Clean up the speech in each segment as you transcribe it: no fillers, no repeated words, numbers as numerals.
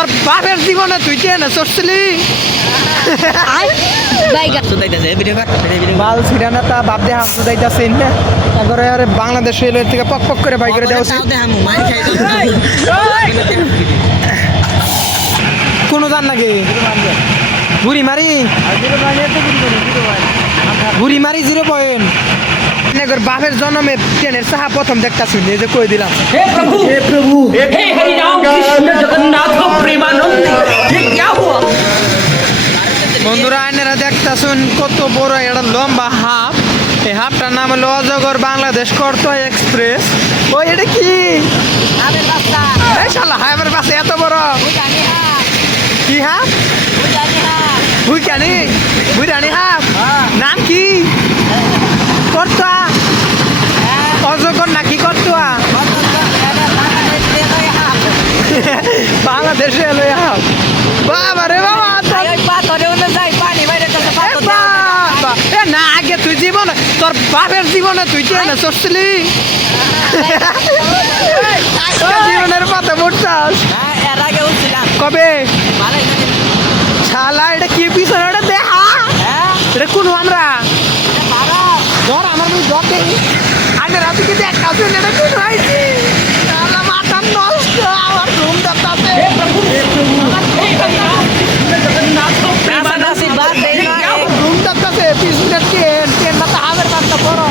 তোর বাপের জীবনে তুই ট্রেনে চড়ছিলি বাল ছিড়ানা তা বাপ দিয়ে হাম সুদাইতাছে না তারপরে আরে বাংলাদেশ রেলওয়ে থেকে পক পক করে বাই করে দেওয়া কোনো জান নাকি বুড়ি মারি বুড়ি মারি 0 পয়েন্ট বাপের জন্মে ট্রেনের সাহা প্রথম দেখতাছি এই যে কই দিলাম হে প্রভু হে হরি রাম কৃষ্ণ জগন্নাথ প্রেমানন্দ ये क्या हुआ বন্ধুরা আইনেরা দেখতাছুন কত বড় একটা লম্বা হাফ এই হাফটার নাম হলো অজগর বাংলাদেশ করতোয়া এক্সপ্রেস ওই এটা কি হাফের বাচ্চা এই শালা হাফের বাচ্চা এত বড় কি হাফ বুঝানি হাফ নাম কি করতোয়া অজগর নাকি করতোয়া বাংলাদেশে এলো হাফ বাবা রে বাবা না আগে তুই জীবন তোর বাপের জীবনে তুই ট্রেনে চড়ছিলি জীবনের পাতা পড়ছাস কবে শালা এটা কি পিছনে এটা দেখা এটা কোন আমরা ধর আমার মুখ ধর দেখি আগে রাতে কি দেখাচ্ছেন এটা কোন হয়েছে শালা মাথা নষ্ট আমার ঘুম ধরতাছে ঘুম ধরতাছে পিছনে ট্রেন মাথা হামের মাথা বড়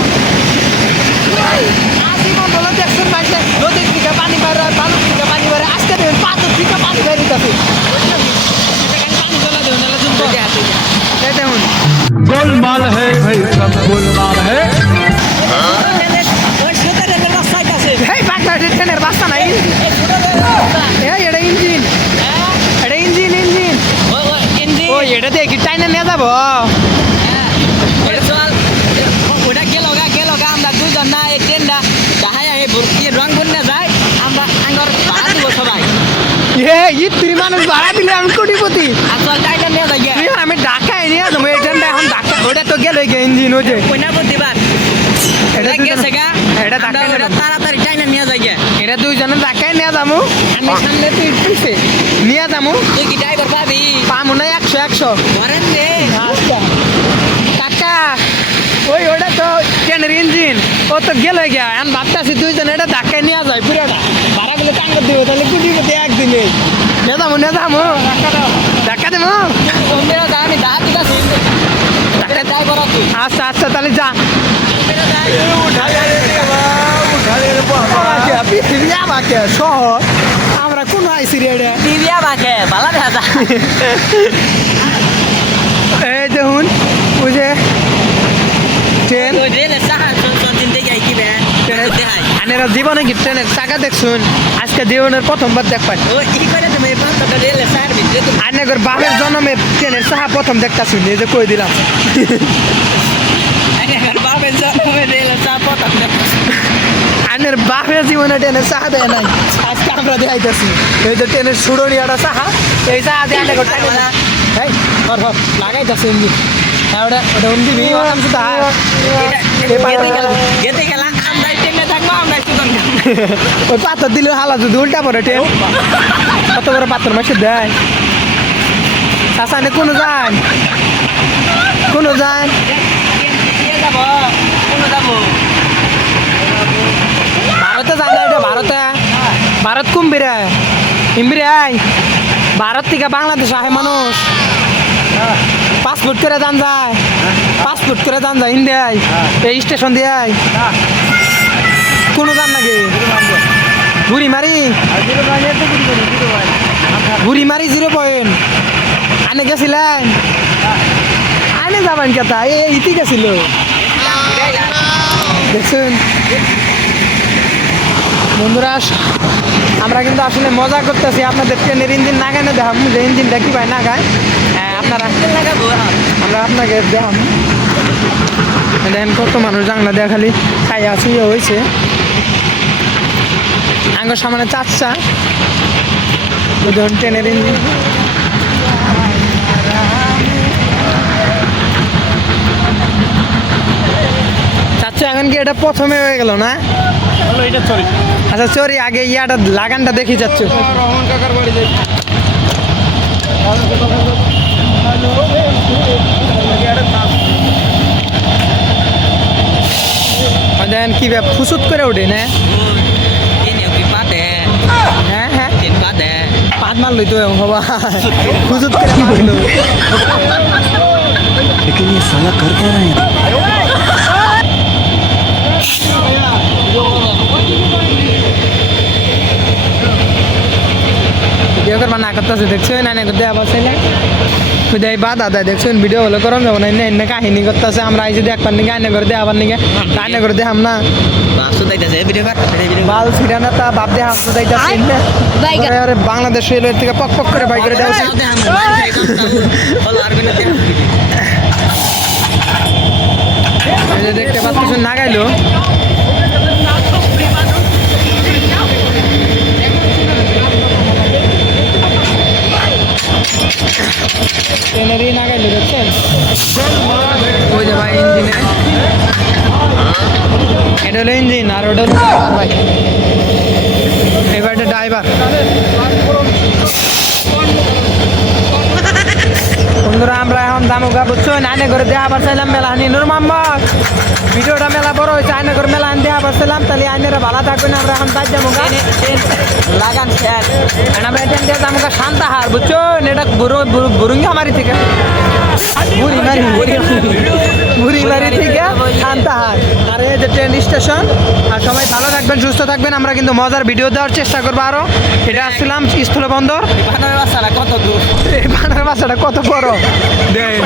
আজীবন হলো দেখছেন মাইছে নদীর দিকে পানি বেড়ে বালুর দিকে পানি বেড়ে আজকে দেখুন পাথর দিকে পানি বেরিয়েছে गोलमाल है भाई सब गोलमाल है এই বাংলাদেশ ট্রেনের রাস্তা নাই এই এটা ইঞ্জিন এটা ইঞ্জিন ও এটা দেখি টাইনা নিয়ে যাবো আমরা দুজন না এই ট্রেনটা রং বন্যা যায় আমরা আঙ্গর ভাড়া দিব সবাই তুই মানুষ ভাড়া দিলে আমি কোটিপতি আসল টাইটা নিয়ে যাই আমি ঢাকায় নিয়ে যাবো এই ট্রেনটা এখন ঢাকা ওটা তো গেল ইঞ্জিন ওই যে কইনা প্রতিবার এটা গেছে গা এটা ঢাকায় তাড়াতাড়ি টাইনা নিয়ে যাই এটা দুইজনে ঢাকায় নিয়ে যাবো আমি সামনে তুই পিছে নিয়ে যাবো তুই কি ড্রাইভার পাবি পামু না 100 ধরেন রে কাকা ওই ওটা তো ট্রেনের ইঞ্জিন ও তো গেল গিয়া এখন ভাবতেছি দুইজনে এটা ঢাকায় নিয়ে যায় পুরোটা ভাড়াগুলো টাঙ্গা দিব তাহলে কুটিপতি একদিনে নিয়ে যাবো ধাক্কা দেবো আমি দাঁত দিতেছি ড্রাইভার তুই আচ্ছা আচ্ছা তাহলে যা শহর আমরা কোন আইসি রে দিবিয়া বাকে ভালো দেখা এই দেখুন ওই যে ট্রেন আনেরা জীবনে কি ট্রেনের টাকা দেখছুন আজকে জীবনের প্রথমবার দেখবেন আনেগর বাপের জন্মে ট্রেনের সাহা প্রথম দেখতাছি এই যে কই দিলাম আনের বাপের জীবনে ট্রেনের সাহা দেয় নাই আজকে আমরা দেখাইতেছি এই যে ট্রেনের সুড়নিয়াটা সাহা এই সাহা দিয়ে আনেগর এই লাগাইতেছে এমনি ওটা উন্দিবি ওই পাথর দিলে হালা যদি উল্টা পড়ে ট্রেন কত বড় পাথর মাসে দেয় শাসানে কোনো যান ভারতে যান না এটা ভারত কুম্বিরে আয় ভারত থেকে বাংলাদেশ আহে মানুষ পাসপোর্ট করে যান যায় ইন্ডিয়ায় এই স্টেশন দিয়ে আয় কোনো যান নাকি বুড়ি মারি 0 পয়েন্ট আনে গেছিলেন আনে যাবেন কেতা এই ইতি গেছিল দেখছেন বন্ধুরা আমরা কিন্তু আসলে মজা করতেছি আপনাদের ট্রেনের ইঞ্জিন না গানে দেখাম যে ইঞ্জিনটা কি পায় না গায় আপনারা আমরা আপনাকে দেখাম দেখেন কত মানুষ জানলা দেখা খালি খাই আসি হয়েছে আঙ্গর সামনে চাচ্চা ধরুন ট্রেনের ইঞ্জিন চাচ্চা এখন কি এটা প্রথমে হয়ে গেল না আচ্ছা সরি আগে ইয়াটা লাগানটা দেখি যাচ্ছ দেন কি ব্যাপ ফুসুত করে ওঠে না হ্যাঁ হ্যাঁ পাত মারলই তো হবা ফুসুত করে মারলো लेकिन ये साला कर क्या रहे हैं ভিডিও করবা না করতেছে দেখছো না না করতে আবার ছেলে খুদাই বাদ আদা দেখছো ভিডিও হলো করম যাবো না এনে কাহিনী করতেছে আমরা আইসি দেখবার নিকে আইনে করে দিয়ে আবার নিকে আইনে করে দেখাম না বাল ছিড়ানা তা বাপ দেখাম তো যাইতাছি আরে বাংলাদেশ রেলের থেকে পক পক করে বাই করে দেওয়া এই যে দেখতে পাচ্ছ না গাইলো ট্রেনেরই না গাইলো দেখছেন ওই যে ভাই ইঞ্জিনে এটা হলো ইঞ্জিন আর ওটা হলো driver ভাই এবার এটা ড্রাইভার বন্ধুরা আমরা এখন দামুকা বুঝছো আইনে করে দেওয়া আবার চাইলাম মেলা হানি নূর মোহাম্মদ ভিডিওটা মেলা বড় হয়েছে আইনে করে মেলা হানি দেওয়া আবার চাইলাম তাহলে আইনেরা ভালো থাকবেন আমরা এখন বাদ দামুকা লাগান শেষ আমরা এটা দিয়ে দামুকা শান্তাহার বুঝছো এটা বুরুঙ্গা মারি থেকে বুড়িমারি থেকে শান্তাহার আর এই যে ট্রেন স্টেশন আর সবাই ভালো থাকবেন সুস্থ থাকবেন আমরা কিন্তু মজার ভিডিও দেওয়ার চেষ্টা করবো আরো এটা আসছিলাম স্থলবন্দর কত দূর এই বানার বাসাটা কত বড় দেখ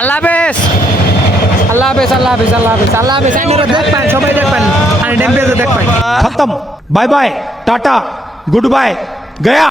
আল্লাহ হাফেজ আল্লাহ হাফেজ আল্লাহ হাফেজ আল্লাহ হাফেজ আল্লাহ হাফেজ আপনারা দেখবেন সবাই দেখবেন আর ডেম্পেজে দেখবেন खत्म bye bye tata goodbye गया